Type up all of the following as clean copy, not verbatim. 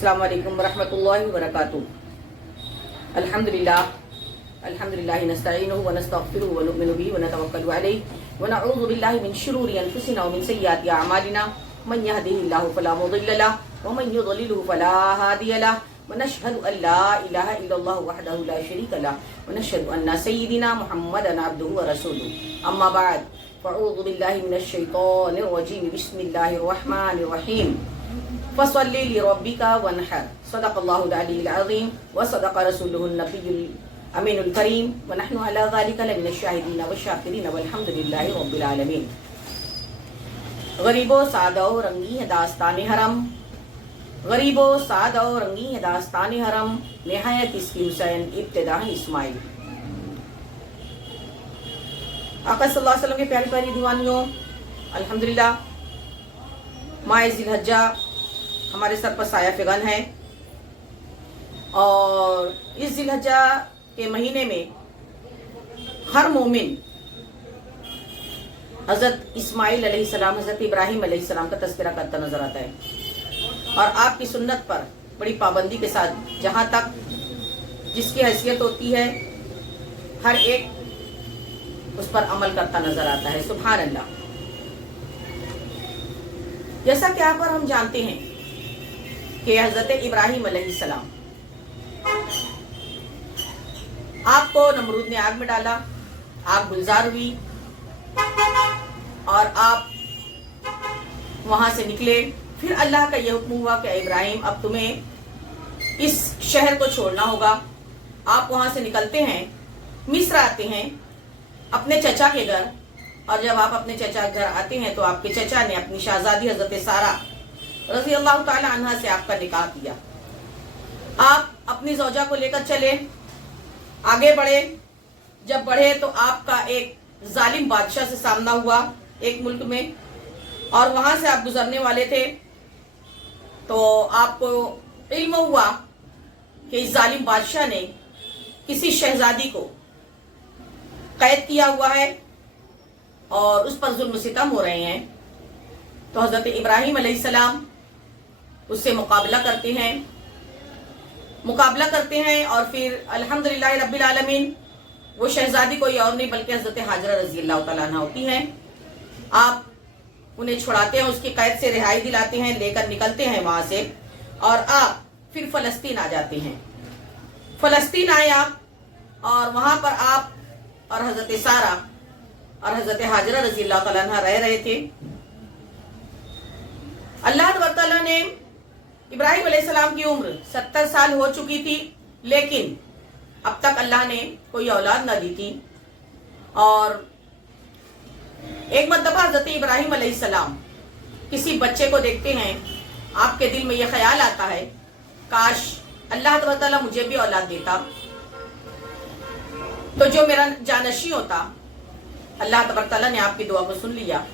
अस्सलामु अलैकुम वरहमतुल्लाहि वबरकातुहू। अल्हम्दुलिल्लाह नस्तईनुहु व नस्तगफिरुहु व नु'मिनु बिही व नतवक्कलु अलैहि व नऊज़ु बिल्लाहि मिन शुरूरि अनफुसिना व मिन सय्यिआति अअमालिना मन यहदिहिल्लाहु फला मुदिल्ल लहु व मन युद्लिलहु फला हादिय लहु व नशहदु अन ला इलाहा इल्लल्लाह वहदहु ला शरीका लहु व नशहदु अन्ना सय्यिदना मुहम्मदन अब्दुहु व रसूलुहु। अम्मा बाद फ़अऊज़ु बिल्लाहि मिनश शैतानिर रजीम। बिस्मिल्लाहिर रहमानिर रहीम। फसल्लि लिरब्बिका वन्हर। सदक़ल्लाहुल अलीयुल अज़ीम व सदक़ रसूलुहुन नबियुल अमीनुल करीम व नहनु अला ज़ालिका लमिनश शाहिदीन वश्शाकिरीन वल्हम्दुलिल्लाहि रब्बिल आलमीन। गरीबो सादो रंगी है दास्तान हरम, गरीबो सादो रंगी है दास्तान हरम, निहायत इसकी हुसैन इब्तिदा है इस्माइल। आका सल्लल्लाहु अलैहि वसल्लम के प्यारी प्यारी दीवानियों, अल्हम्दुलिल्लाह माह ज़िलहज्जा हमारे सर पर साया फिगन है और इस ज़िलहज्जा के महीने में हर मोमिन हज़रत इस्माइल अलैहिस्सलाम, हज़रत इब्राहिम अलैहिस्सलाम का तज़किरा करता नजर आता है और आपकी सुन्नत पर बड़ी पाबंदी के साथ जहाँ तक जिसकी हैसियत होती है हर एक उस पर अमल करता नजर आता है। सुभान अल्लाह। जैसा कि यहाँ पर हम जानते हैं कि हज़रत इब्राहिम अलैहिस्सलाम, आपको नमरूद ने आग में डाला, आग गुलजार हुई और आप वहां से निकले। फिर अल्लाह का यह हुक्म हुआ कि इब्राहिम अब तुम्हें इस शहर को छोड़ना होगा। आप वहां से निकलते हैं, मिस्र आते हैं अपने चचा के घर और जब आप अपने चचा के घर आते हैं तो आपके चचा ने अपनी शहजादी हज़रत सारा रज़ी अल्लाह ताला अन्हा से आपका निकाह किया। आप अपनी ज़ौजा को लेकर चले, आगे बढ़े। जब बढ़े तो आपका एक जालिम बादशाह से सामना हुआ एक मुल्क में और वहां से आप गुजरने वाले थे तो आपको इल्म हुआ कि इस जालिम बादशाह ने किसी शहजादी को कैद किया हुआ है और उस पर जुल्म सितम हो रहे हैं। तो हज़रत इब्राहिम अलैहिस्सलाम उससे मुकाबला करते हैं और फिर अल्हम्दुलिल्लाह रब्बिल आलमीन वो शहजादी कोई और नहीं बल्कि हज़रत हाजरा रज़ी अल्लाह तआला अन्हा होती हैं। आप उन्हें छुड़ाते हैं, उसकी कैद से रिहाई दिलाते हैं, लेकर निकलते हैं वहां से और आप फिर फ़लस्तीन आ जाते हैं। फ़लस्तीन आए आप और वहां पर आप और हज़रत सारा और हज़रत हाजरा रज़ी अल्लाह तआला अन्हा रह रहे थे। अल्लाह तआला ने इब्राहिम अलैहिस्सलाम की उम्र 70 साल हो चुकी थी, लेकिन अब तक अल्लाह ने कोई औलाद न दी थी। और एक मर्तबा हज़रत इब्राहिम अलैहिस्सलाम किसी बच्चे को देखते हैं, आपके दिल में यह ख्याल आता है काश अल्लाह तआला मुझे भी औलाद देता तो जो मेरा जानशी होता। अल्लाह तआला ने आपकी दुआ को सुन लिया।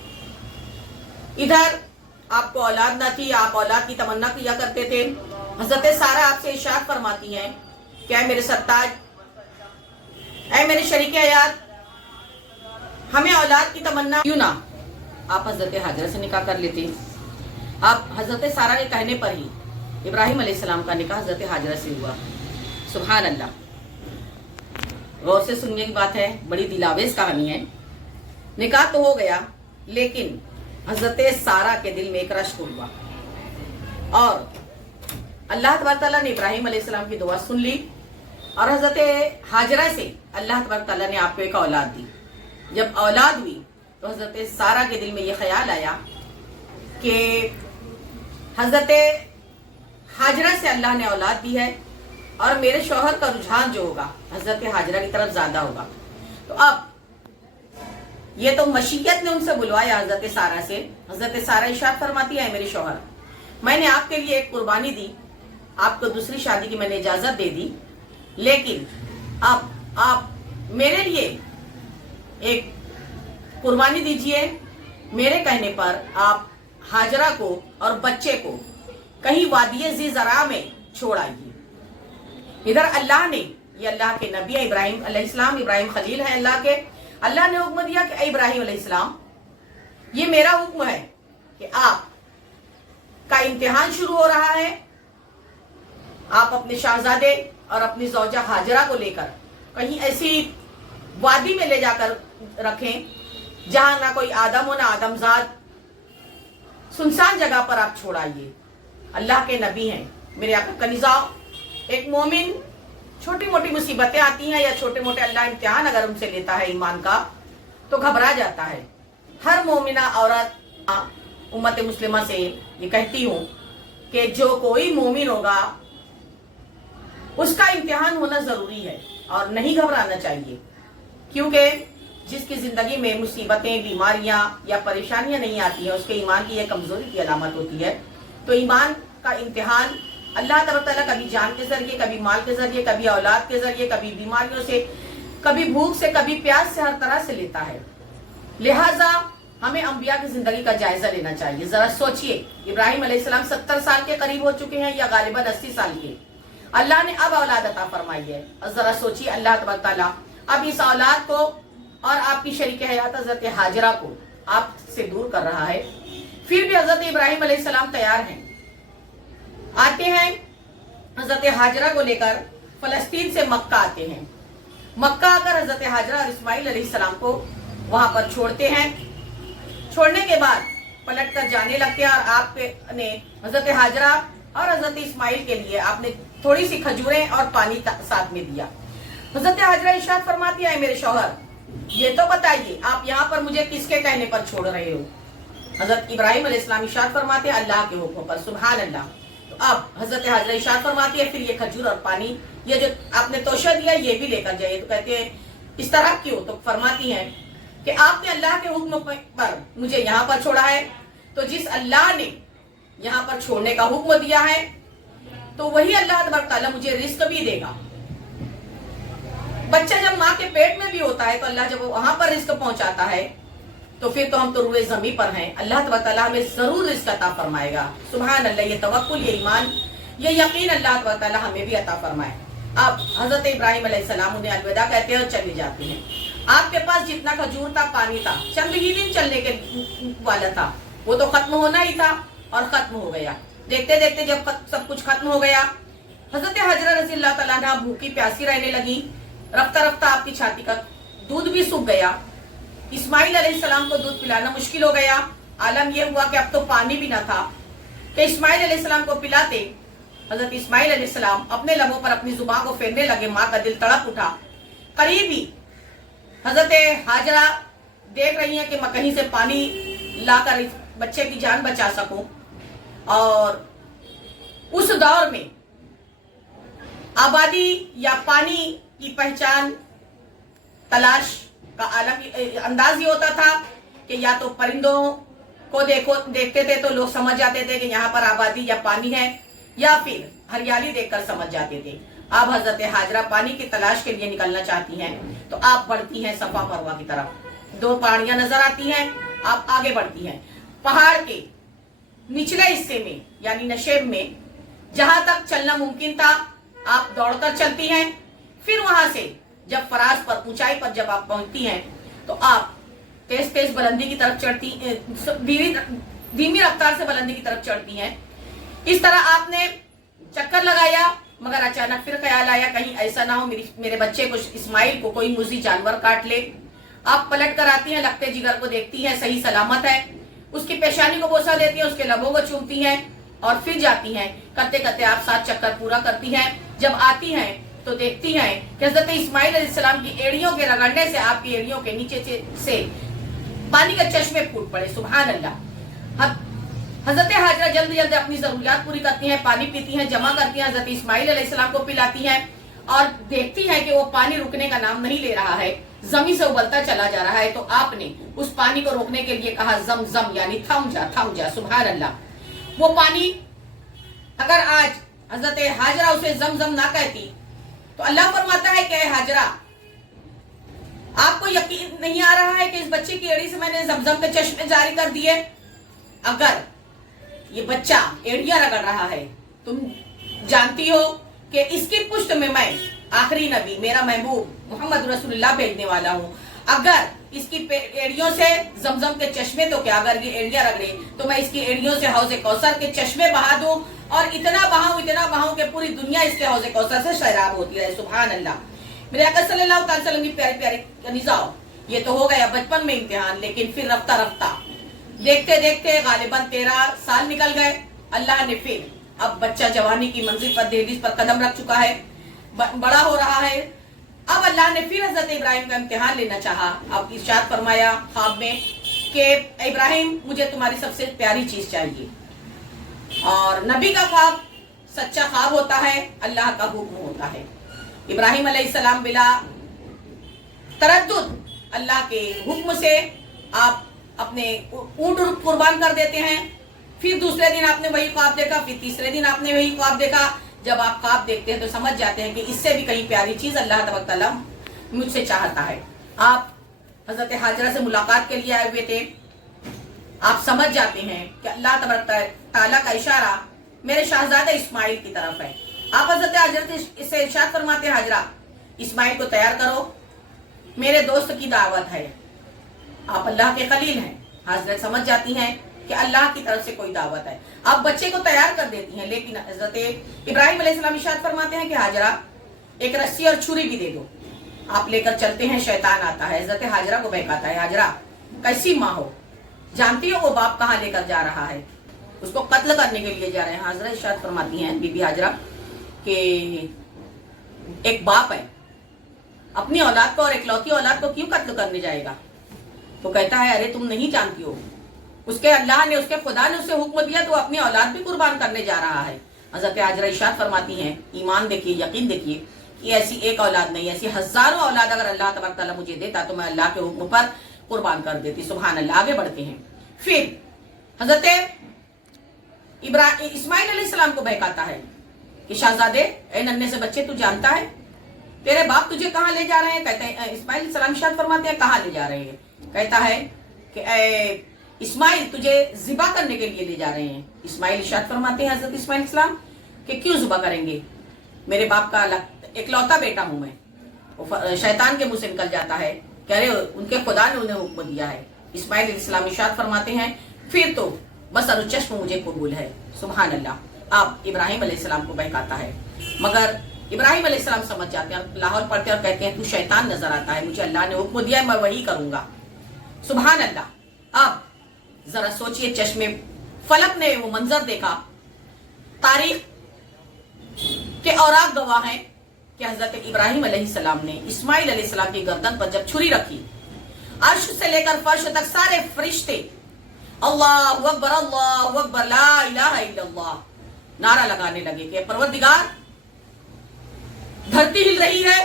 इधर आपको औलाद न थी, आप औलाद की तमन्ना किया करते थे। हज़रत सारा आपसे इरशाद फरमाती हैं कि ऐ मेरे सरताज, ऐ मेरे शरीक हयात, हमें औलाद की तमन्ना क्यों ना आप हज़रत हाजरा से निकाह कर लेते। आप हज़रत सारा के कहने पर ही इब्राहिम अलैहिस्सलाम का निकाह हज़रत हाजरा से हुआ। सुभान अल्लाह। गौर से सुनने की बात है, बड़ी दिलावेज कहानी है। निकाह तो हो गया लेकिन हज़रत सारा के दिल में एक रश्क हुआ और अल्लाह तआला ने इब्राहिम अलैहिस्सलाम की दुआ सुन ली और हज़रत हाजरा से अल्लाह तआला ने आपको एक औलाद दी। जब औलाद हुई तो हज़रत सारा के दिल में ये ख्याल आया कि हज़रत हाजरा से अल्लाह ने औलाद दी है और मेरे शौहर का रुझान जो होगा हज़रत हाजरा की तरफ ज़्यादा होगा। तो अब ये तो मशीयत ने उनसे बुलवाया हज़रत सारा से। हज़रत सारा इरशाद फरमाती है, मेरे शौहर, मैंने आपके लिए एक कुर्बानी दी, आपको दूसरी शादी की मैंने इजाज़त दे दी, लेकिन अब आप मेरे लिए एक कुर्बानी दीजिए। मेरे कहने पर आप हाजरा को और बच्चे को कहीं वादिये ज़ी ज़रा में छोड़ आइए। इधर अल्लाह ने, ये अल्लाह के नबी इब्राहिम अलैहिस्सलाम, इब्राहिम खलील है अल्लाह के, अल्लाह ने हुक्म दिया कि इब्राहिम अलैहिस्सलाम, ये मेरा हुक्म है कि आप का इम्तिहान शुरू हो रहा है आप अपने शहजादे और अपनी ज़ौजा हाजरा को लेकर कहीं ऐसी वादी में ले जाकर रखें जहां ना कोई आदम हो ना आदमजाद, सुनसान जगह पर आप छोड़ाइए। अल्लाह के नबी हैं मेरे आका कनीज़ाओं। एक मोमिन छोटी मोटी मुसीबतें आती हैं या छोटे मोटे अल्लाह इम्तिहान अगर उनसे लेता है ईमान का तो घबरा जाता है। हर मोमिना औरत उम्मत मुस्लिमा से ये कहती हूँ कि जो कोई मोमिन होगा उसका इम्तिहान होना जरूरी है और नहीं घबराना चाहिए, क्योंकि जिसकी जिंदगी में मुसीबतें, बीमारियां या परेशानियां नहीं आती हैं उसके ईमान की यह कमजोरी की अलामत होती है। तो ईमान का इम्तिहान अल्लाह तआला कभी जान के जरिए, कभी माल के जरिए, कभी औलाद के जरिए, कभी बीमारियों से, कभी भूख से, कभी प्यास से, हर तरह से लेता है। लिहाजा हमें अंबिया की जिंदगी का जायजा लेना चाहिए। जरा सोचिए, इब्राहिम अलैहिस्सलाम 70 साल के करीब हो चुके हैं या गालिबन 80 साल के, अल्लाह ने अब औलाद अता फरमाई है। और जरा सोचिए अल्लाह तआला अब इस औलाद को और आपकी शरीक हयात हजरत हाजरा को आपसे दूर कर रहा है। फिर भी हजरत इब्राहिम अलैहिस्सलाम तैयार हैं, आते हैं हजरत हाजरा को लेकर फलस्तीन से मक्का आते हैं। मक्का आकर हजरत हाजरा और इस्माइल अलैहिस्सलाम को वहां पर छोड़ते हैं। छोड़ने के बाद पलट कर जाने लगते हैं और आपने हजरत हाजरा और हजरत इस्माइल के लिए आपने थोड़ी सी खजूरें और पानी साथ में दिया। हजरत हाजरा इरशाद फरमाती है, मेरे शौहर ये तो बताइए आप यहाँ पर मुझे किसके कहने पर छोड़ रहे हो? हजरत इब्राहिम अलैहिस्सलाम इरशाद फरमाते हैं, अल्लाह के हुक्म पर। सुभान अल्लाह। तो अब हजरत हाजरा इरशाद फरमाती है, फिर ये खजूर और पानी, ये जो आपने तोशा दिया ये भी लेकर जाइए। तो कहते हैं इस तरह क्यों? तो फरमाती हैं कि आपने अल्लाह के हुक्म पर मुझे यहाँ पर छोड़ा है, तो जिस अल्लाह ने यहाँ पर छोड़ने का हुक्म दिया है तो वही अल्लाह तबारक तआला मुझे रिस्क भी देगा। बच्चा जब माँ के पेट में भी होता है तो अल्लाह जब वहां पर रिस्क पहुंचाता है तो फिर तो हम तो रुए जमी पर हैं। अल्लाह तबारक तआला हमें जरूर रिस्क अता फरमाएगा। सुभान अल्लाह। ये तवक्कुल, ये ईमान, ये यकीन अल्लाह तबारक तआला हमें भी अता फरमाए। अब हजरत इब्राहिम अलैहिस्सलाम उन्हें अलविदा कहते हैं और चले जाते हैं। आपके पास जितना खजूर था, पानी था, चंद ही दिन चलने के वाला था, वो तो खत्म होना ही था और खत्म हो गया। देखते देखते जब सब कुछ खत्म हो गया, हजरत हाजरा रज़ी अल्लाह तआला अन्हा भूखी प्यासी रहने लगी। रफ्ता रफ्ता आपकी छाती का दूध भी सूख गया। इस्माइल अलैहिस्सलाम को दूध पिलाना मुश्किल हो गया। आलम यह हुआ कि अब तो पानी भी ना था कि इस्माइल अलैहिस्सलाम को पिलाते। हजरत इस्माइल अलैहिस्सलाम अपने लबों पर अपनी जुबान को फेरने लगे। माँ का दिल तड़प उठा। करीब ही हजरत हाजरा देख रही हैं कि मैं कहीं से पानी लाकर इस बच्चे की जान बचा सकूं। और उस दौर में आबादी या पानी की पहचान, तलाश का आलम अंदाज ये होता था कि या तो परिंदों को देखते थे तो लोग समझ जाते थे कि यहाँ पर आबादी या पानी है, या फिर हरियाली देखकर समझ जाते थे। अब हजरत हाजरा पानी की तलाश के लिए निकलना चाहती हैं तो आप बढ़ती हैं सफा मरवा की तरफ। दो पहाड़ियां नजर आती हैं, आप आगे बढ़ती हैं। पहाड़ के निचले हिस्से में यानी नशेब में जहां तक चलना मुमकिन था आप दौड़कर चलती हैं। फिर वहां से जब फराज पर, ऊंचाई पर जब आप पहुंचती हैं तो आप तेज तेज बुलंदी की तरफ चढ़ती, धीमी रफ्तार से बुलंदी की तरफ चढ़ती हैं। इस तरह आपने चक्कर लगाया, मगर अचानक फिर ख्याल आया कहीं ऐसा ना हो मेरे बच्चे को, इस्माइल को कोई मुज़ी जानवर काट ले। आप पलट कर आती हैं, लगते जिगर को देखती हैं, सही सलामत है। उसकी पेशानी को बोसा देती हैं, उसके लबों को चूमती हैं और फिर जाती हैं। करते करते आप 7 चक्कर पूरा करती हैं। जब आती हैं तो देखती हैं कि हजरत इस्माइल अलैहिस्सलाम की एड़ियों के रगड़ने से आपकी एड़ियों के नीचे से पानी के चश्मे फूट पड़े। सुभान अल्लाह। हजरत हाजरा जल्द जल्द अपनी जरूरियात पूरी करती हैं, पानी पीती हैं, जमा करती हैं, हजरत इस्माइल अलैहिस्सलाम को पिलाती हैं और देखती हैं कि वो पानी रुकने का नाम नहीं ले रहा है, जमी से उबलता चला जा रहा है। तो आपने उस पानी को रोकने के लिए कहा जम जम, यानी थम जा थम जा। सुभान अल्लाह। वो पानी अगर आज हजरत हाजरा उसे जम जम ना कहती तो अल्लाह फरमाता है कि हाजरा आपको यकीन नहीं आ रहा है कि इस बच्चे की एड़ी से मैंने जमजम के चश्मे जारी कर दिए। अगर ये बच्चा एड़ियां रगड़ रहा है, तुम जानती हो कि इसकी पुष्ट में मैं आखिरी नबी मेरा महबूब मोहम्मद रसूलुल्लाह भेजने वाला हूँ। अगर इसकी एड़ियों से जमजम के चश्मे, तो क्या अगर ये एड़ियां रगड़े तो मैं इसकी एड़ियों से हौज़े कौसर के चश्मे बहा दूं। और इतना बहाऊं कि पूरी दुनिया इसके हौज़े कौसर से शराब होती रहे। सुभान अल्लाह। मेरे आका सल्लल्लाहु अलैहि वसल्लम की प्यारे प्यारे कनीज़ाओं, ये तो हो गया बचपन में इम्तिहान, लेकिन फिर रफ्ता रफ्ता देखते देखते गालिबन 13 साल निकल गए। अल्लाह ने फिर अब बच्चा जवानी की मंजिल पर दहलीज पर कदम रख चुका है, बड़ा हो रहा है। अब अल्लाह ने फिर हजरत इब्राहिम का इम्तिहान लेना चाहा। अब इरशाद फरमाया ख्वाब में कि इब्राहिम मुझे तुम्हारी सबसे प्यारी चीज चाहिए। और नबी का ख्वाब सच्चा ख्वाब होता है, अल्लाह का हुक्म होता है। इब्राहिम अलैहिस्सलाम बिला तरद्दुद अल्लाह के हुक्म से आप अपने ऊंट कुर्बान कर देते हैं। फिर दूसरे दिन आपने वही ख्वाब देखा, फिर तीसरे दिन आपने वही ख्वाब देखा। जब आप ख्वाब देखते हैं तो समझ जाते हैं कि इससे भी कहीं प्यारी चीज अल्लाह तबारक तआला मुझसे चाहता है। आप हजरत हाजरा से मुलाकात के लिए आए हुए थे। आप समझ जाते हैं कि अल्लाह तबारक तआला का इशारा मेरे शहजादे इस्माइल की तरफ है। आप हजरत हाजरा से इरशाद फरमाते हैं, हाजरा इस्माइल को तैयार करो, मेरे दोस्त की दावत है। आप अल्लाह के खलील हैं। हजरत समझ जाती हैं कि अल्लाह की तरफ से कोई दावत है। आप बच्चे को तैयार कर देती हैं, लेकिन हजरत इब्राहिम अलैहिस्सलाम इरशाद फरमाते हैं कि हाजरा एक रस्सी और छुरी भी दे दो। आप लेकर चलते हैं, शैतान आता है, हजरत हाजरा को बहकाता है। हाजरा कैसी माँ हो, जानती हो वो बाप कहाँ लेकर जा रहा है, उसको कत्ल करने के लिए जा रहे हैं। हाजरा इरशाद फरमाती हैं बीबी हाजरा कि एक बाप है, अपनी औलाद को और इकलौती औलाद को क्यों कत्ल करने जाएगा। तो कहता है अरे तुम नहीं जानती हो, उसके अल्लाह ने, उसके खुदा ने उसे हुक्म दिया तो अपनी औलाद भी कुर्बान करने जा रहा है। हजरत हाजरा इरशाद फरमाती हैं, ईमान देखिए, यकीन देखिए कि ऐसी एक औलाद नहीं, ऐसी हजारों औलाद अगर अल्लाह तबारक तआला मुझे देता तो मैं अल्लाह के हुक्म पर कुर्बान कर देती। सुभान अल्लाह। आगे बढ़ते हैं। फिर हजरत इस्माइल अलैहिस्सलाम को बहकाता है कि शहजादे, ए नन्हे से बच्चे, तू जानता है तेरे बाप तुझे कहाँ ले जा रहे हैं। कहते हैं इस्माइल अलैहिस्सलाम इरशाद फरमाते हैं कहाँ ले जा रहे हैं। कहता है कि इस्माइल तुझे ज़िबा करने के लिए ले जा रहे हैं। इस्माइल इरशाद फरमाते हैं हजरत इस्माइल अलैहिस्सलाम कि क्यों ज़िबा करेंगे, मेरे बाप का इकलौता बेटा हूं मैं। वो शैतान के मुंह से निकल जाता है, कह रहे उनके खुदा ने उन्हें हुक्म दिया है। इस्माइल अलैहिस्सलाम इरशाद फरमाते हैं फिर तो बस चश्म मुझे कबूल है। सुभान अल्लाह। अब इब्राहिम अलैहिस्सलाम को बहकाता है, मगर इब्राहिम अलैहिस्सलाम समझ जाते हैं, लाहौर पढ़ते और कहते हैं तू शैतान नजर आता है, मुझे अल्लाह ने हुक्म दिया है, मैं वही करूंगा। सुभान अल्लाह। अब जरा सोचिए, चश्मे फलक ने वो मंजर देखा। तारीख के औराक गवाह हैं कि हजरत इब्राहिम अलैहिस्सलाम ने इस्माइल अलैहिस्सलाम की गर्दन पर जब छुरी रखी, अर्श से लेकर फर्श तक सारे फरिश्ते अल्लाहु अकबर ला इलाहा इल्लल्लाह नारा लगाने लगे कि परवरदिगार, धरती हिल रही है,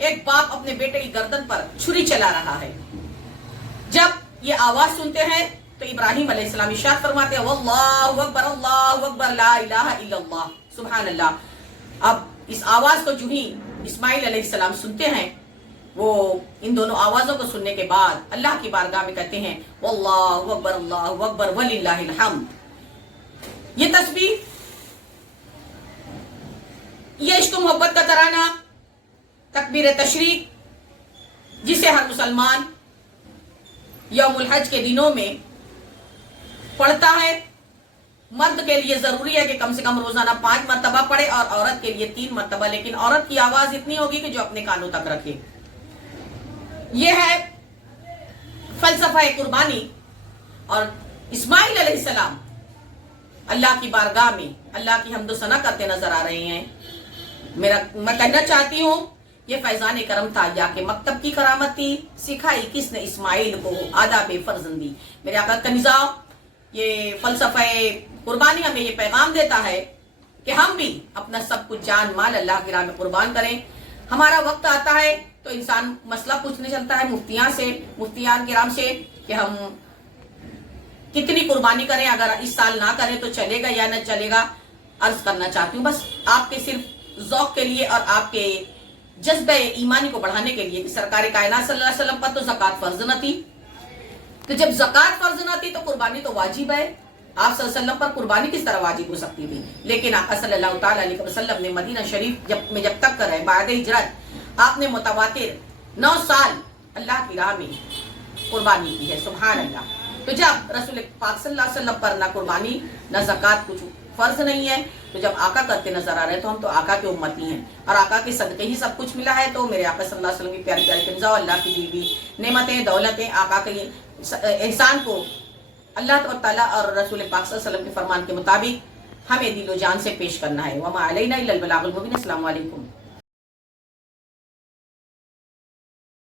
एक बाप अपने बेटे की गर्दन पर छुरी चला रहा है। जब ये आवाज सुनते हैं तो इब्राहिम अलैहिस्सलाम इरशाद फरमाते हैं अल्लाहु अकबर ला इलाहा इल्लल्लाह। सुभान अल्लाह। अब इस आवाज को जो ही इस्माइल अलैहिस्सलाम सुनते हैं, वो इन दोनों आवाजों को सुनने के बाद अल्लाह की बारगाह में कहते हैं अल्लाहु अकबर वलिल्लाहिल हम्द। ये तस्बीह, ये इश्क मोहब्बत का तराना, तकबीर तशरीक, जिसे हर मुसलमान यौमुल हज के दिनों में पढ़ता है। मर्द के लिए जरूरी है कि कम से कम रोजाना 5 मरतबा पढ़े और औरत के लिए 3 मरतबा, लेकिन औरत की आवाज इतनी होगी कि जो अपने कानों तक रखे। यह है फलसफा कुर्बानी। और इस्माइल अलैहिस्सलाम अल्लाह की बारगाह में अल्लाह की हम्द सना करते नजर आ रहे हैं। मैं कहना चाहती हूँ, ये फैजान करम था या के मकतब की करामत थी, सिखाई किसने इस्माइल को आदाब फर्जंदी। मेरे आका कनीज़ा, ये फलसफा कुर्बानी हमें ये पैगाम देता है कि हम भी अपना सब कुछ जान माल अल्लाह की राह में कुर्बान करें। हमारा वक्त आता है तो इंसान मसला पूछने चलता है मुफ्तियान किराम से कि हम कितनी कुर्बानी करें, अगर इस साल ना करें तो चलेगा या न चलेगा। अर्ज करना चाहती हूँ बस आपके सिर्फ ज़ौक़ के लिए और आपके जज्बे ईमानी को बढ़ाने के लिए कि सरकार कायनात सल्लल्लाहु अलैहि वसल्लम पर तो ज़कात फर्ज न थी, तो जब ज़कात फर्ज न थी तो कुर्बानी तो वाजिब है। आप सल्लल्लाहु अलैहि वसल्लम पर कुर्बानी किस तरह वाजिब हो सकती थी, लेकिन आका सल्लल्लाहु ताला अलैहि वसल्लम ने मदीना शरीफ जब तक कर बाद हिजरत आपने मुतवातिर 9 साल अल्लाह की राह में कुर्बानी की है। सुभान अल्लाह। तो जब रसूल पाक सल्लल्लाहु अलैहि वसल्लम पर ना कुर्बानी ना ज़कात कुछ فرض نہیں ہے. تو جب آقا کرتے نظر آ رہے ہیں تو ہم تو آقا کے امتی ہیں اور آقا کے صدقے ہی سب کچھ ملا ہے. تو میرے آقا صلی اللہ علیہ وسلم کی پیاری پیاری کنزا اور اللہ کی دی ہوئی نعمتیں دولتیں آقا کے احسان کو اللہ تبارک تعالیٰ اور رسول پاک صلی اللہ علیہ وسلم کے فرمان کے مطابق ہمیں دل و جان سے پیش کرنا ہے. وما علینا الا البلاغ المبین. السلام علیکم.